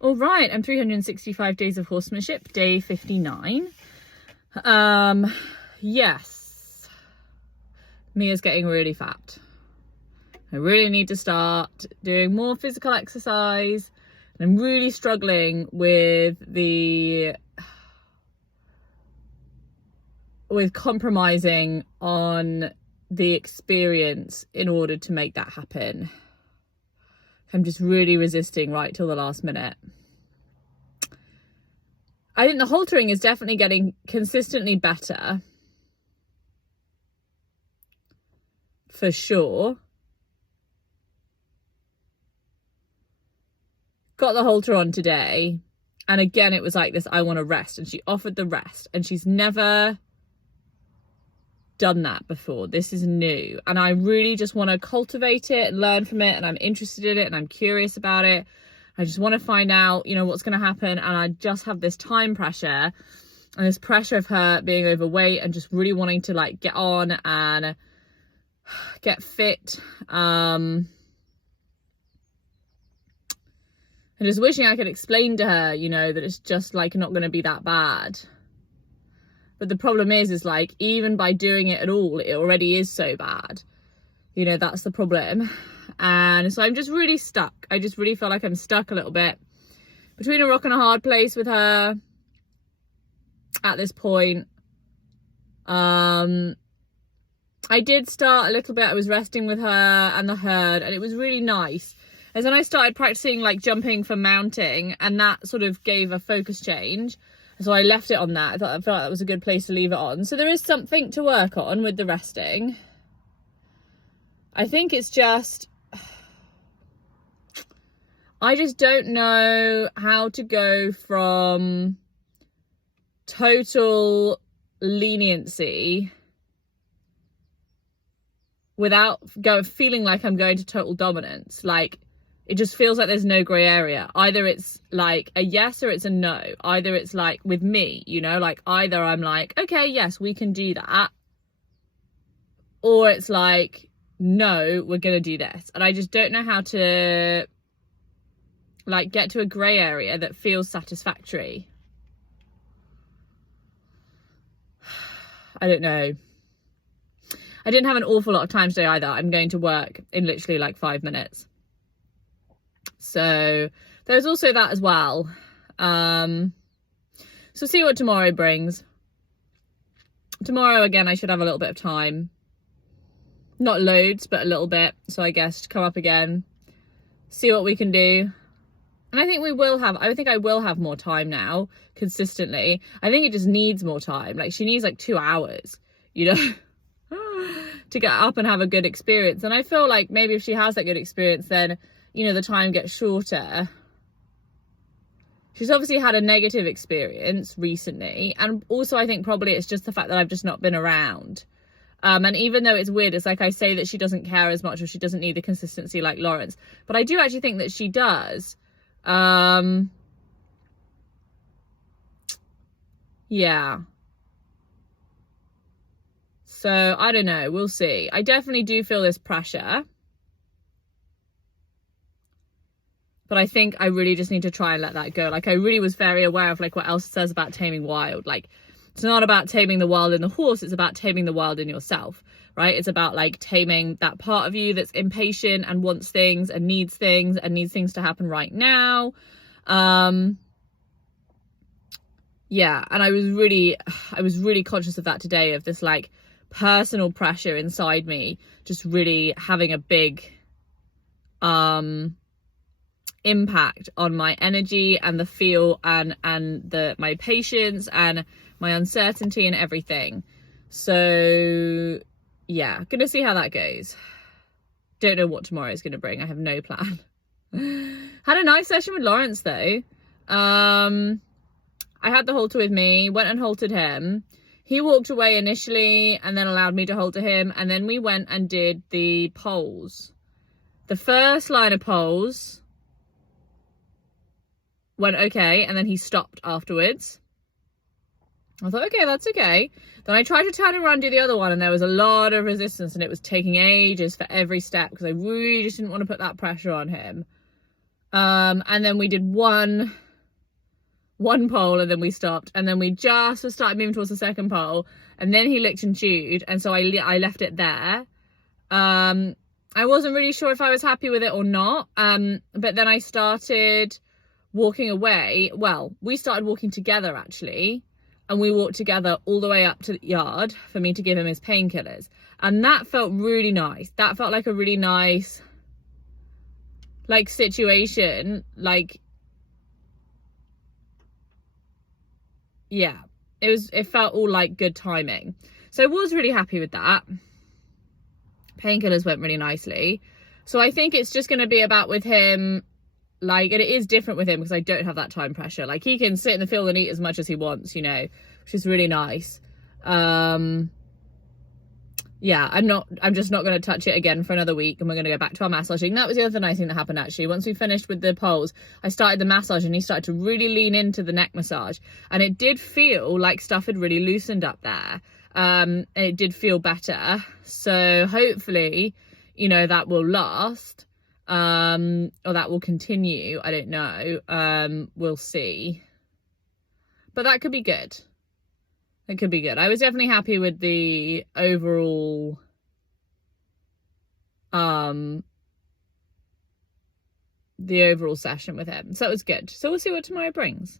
All right, I'm 365 days of horsemanship, day 59. Yes, Mia's getting really fat. I really need to start doing more physical exercise. And I'm really struggling with compromising on the experience in order to make that happen. I'm just really resisting right till the last minute. I think the haltering is definitely getting consistently better. For sure. Got the halter on today. And again, it was like this, I want to rest. And she offered the rest. And she's never done that before. This is new, and I really just want to cultivate it and learn from it, and I'm interested in it and I'm curious about it. I just want to find out, you know, what's going to happen, and I just have this time pressure and this pressure of her being overweight and just really wanting to like get on and get fit, and just wishing I could explain to her, you know, that it's just like not going to be that bad. But the problem is like, even by doing it at all, it already is so bad. You know, that's the problem. And so I'm just really stuck. I just really feel like I'm stuck a little bit between a rock and a hard place with her at this point. I did start a little bit. I was resting with her and the herd, and it was really nice. And then I started practicing like jumping for mounting, and that sort of gave a focus change. So I left it on that. I felt like that was a good place to leave it on. So there is something to work on with the resting. I think it's just, I just don't know how to go from total leniency without feeling like I'm going to total dominance. Like, it just feels like there's no grey area. Either it's like a yes or it's a no. Either it's like with me, you know, like either I'm like, okay, yes, we can do that. Or it's like, no, we're going to do this. And I just don't know how to like get to a grey area that feels satisfactory. I don't know. I didn't have an awful lot of time today either. I'm going to work in literally like 5 minutes. So there's also that as well. So see what tomorrow brings. Tomorrow, again, I should have a little bit of time. Not loads, but a little bit. So I guess to come up again, see what we can do. And I think I will have more time now, consistently. I think it just needs more time. Like, she needs like 2 hours, you know, to get up and have a good experience. And I feel like maybe if she has that good experience, then, you know, the time gets shorter. She's obviously had a negative experience recently. And also I think probably it's just the fact that I've just not been around. And even though it's weird, it's like I say that she doesn't care as much or she doesn't need the consistency like Lawrence. But I do actually think that she does. Yeah. So I don't know. We'll see. I definitely do feel this pressure. But I think I really just need to try and let that go. Like, I really was very aware of like what Elsa says about taming wild. Like, it's not about taming the wild in the horse. It's about taming the wild in yourself, right? It's about like taming that part of you that's impatient and wants things and needs things to happen right now. Yeah. And I was really conscious of that today, of this like personal pressure inside me, just really having a big, impact on my energy and the feel and my patience and my uncertainty and everything. So yeah, gonna see how that goes. Don't know what tomorrow is gonna bring. I have no plan. Had a nice session with Lawrence though. I had the halter with me, went and haltered him. He walked away initially and then allowed me to halter him, and then we went and did the poles. The first line of poles went okay, and then he stopped afterwards. I thought, okay, that's okay. Then I tried to turn around and do the other one, and there was a lot of resistance, and it was taking ages for every step because I really just didn't want to put that pressure on him. And then we did one pole and then we stopped, and then we just started moving towards the second pole, and then he licked and chewed, and so I left it there. I wasn't really sure if I was happy with it or not, but then I started walking away. Well, we started walking together actually, and we walked together all the way up to the yard for me to give him his painkillers, and that felt really nice. That felt like a really nice like situation, like, yeah, it felt all like good timing. So I was really happy with that. Painkillers went really nicely. So I think it's just going to be about with him, like, and it is different with him because I don't have that time pressure. Like, he can sit in the field and eat as much as he wants, you know, which is really nice. Yeah, I'm just not going to touch it again for another week, and we're going to go back to our massaging. That was the other nice thing that happened actually. Once we finished with the poles, I started the massage and he started to really lean into the neck massage, and it did feel like stuff had really loosened up there. It did feel better, so hopefully, you know, that will last, or that will continue. I don't know. We'll see, but that could be good. It could be good. I was definitely happy with the overall session with him. So it was good. So we'll see what tomorrow brings.